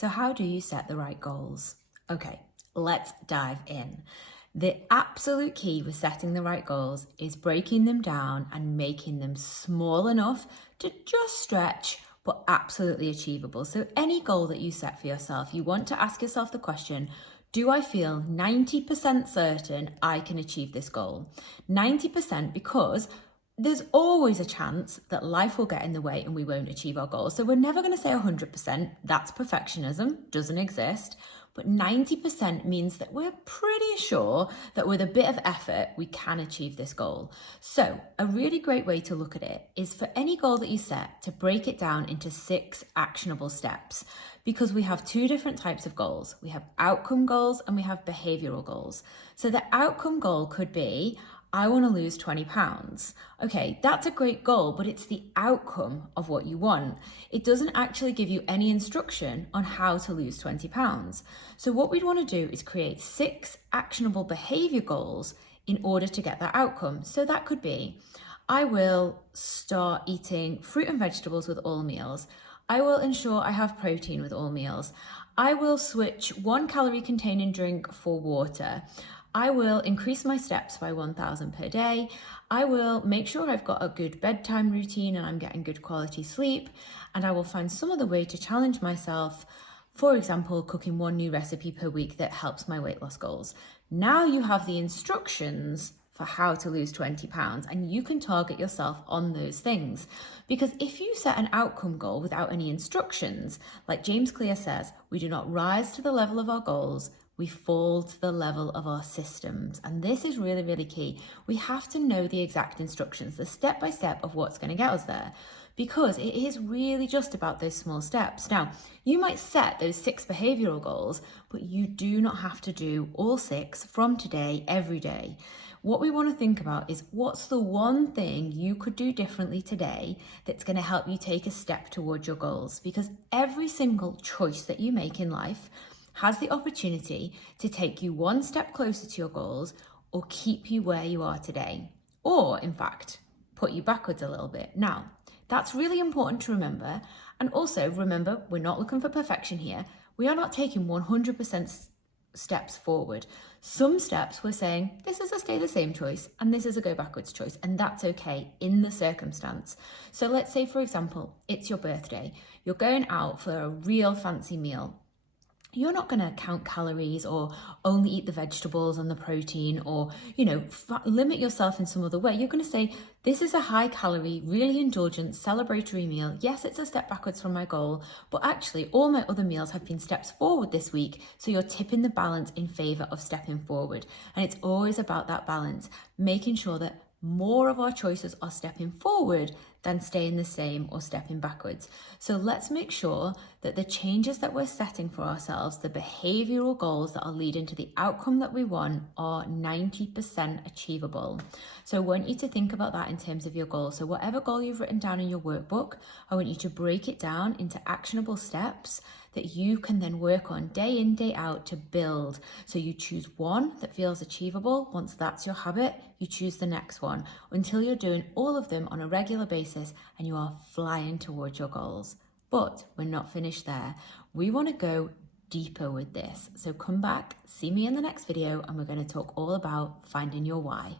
So how do you set the right goals? Okay, let's dive in. The absolute key with setting the right goals is breaking them down and making them small enough to just stretch, but absolutely achievable. So any goal that you set for yourself, you want to ask yourself the question, do I feel 90% certain I can achieve this goal? 90% because there's always a chance that life will get in the way and we won't achieve our goals. So we're never going to say 100%. That's perfectionism, doesn't exist. But 90% means that we're pretty sure that with a bit of effort, we can achieve this goal. So a really great way to look at it is for any goal that you set to break it down into 6 actionable steps, because we have 2 different types of goals. We have outcome goals and we have behavioral goals. So the outcome goal could be, I want to lose 20 pounds. Okay, that's a great goal, but it's the outcome of what you want. It doesn't actually give you any instruction on how to lose 20 pounds. So what we'd want to do is create 6 actionable behavior goals in order to get that outcome. So that could be, I will start eating fruit and vegetables with all meals. I will ensure I have protein with all meals. I will switch 1 calorie containing drink for water. I will increase my steps by 1,000 per day. I will make sure I've got a good bedtime routine and I'm getting good quality sleep. And I will find some other way to challenge myself. For example, cooking 1 new recipe per week that helps my weight loss goals. Now you have the instructions for how to lose 20 pounds and you can target yourself on those things. Because if you set an outcome goal without any instructions, like James Clear says, we do not rise to the level of our goals, we fall to the level of our systems. And this is really, really key. We have to know the exact instructions, the step-by-step of what's going to get us there, because it is really just about those small steps. Now, you might set those 6 behavioral goals, but you do not have to do all 6 from today, every day. What we want to think about is what's the one thing you could do differently today that's going to help you take a step towards your goals, because every single choice that you make in life has the opportunity to take you 1 step closer to your goals or keep you where you are today, or in fact, put you backwards a little bit. Now, that's really important to remember. And also remember, we're not looking for perfection here. We are not taking 100% steps forward. Some steps we're saying, this is a stay the same choice and this is a go backwards choice, and that's okay in the circumstance. So let's say, for example, it's your birthday. You're going out for a real fancy meal. You're not going to count calories or only eat the vegetables and the protein or, limit yourself in some other way. You're going to say, this is a high calorie, really indulgent, celebratory meal. Yes, it's a step backwards from my goal, but actually all my other meals have been steps forward this week. So you're tipping the balance in favor of stepping forward. And it's always about that balance, making sure that more of our choices are stepping forward than staying the same or stepping backwards. So let's make sure that the changes that we're setting for ourselves, the behavioral goals that are leading to the outcome that we want, are 90% achievable. So I want you to think about that in terms of your goals. So whatever goal you've written down in your workbook, I want you to break it down into actionable steps that you can then work on day in, day out to build. So you choose one that feels achievable. Once that's your habit, you choose the next one until you're doing all of them on a regular basis and you are flying towards your goals. But we're not finished there. We want to go deeper with this. So come back, see me in the next video, and we're going to talk all about finding your why.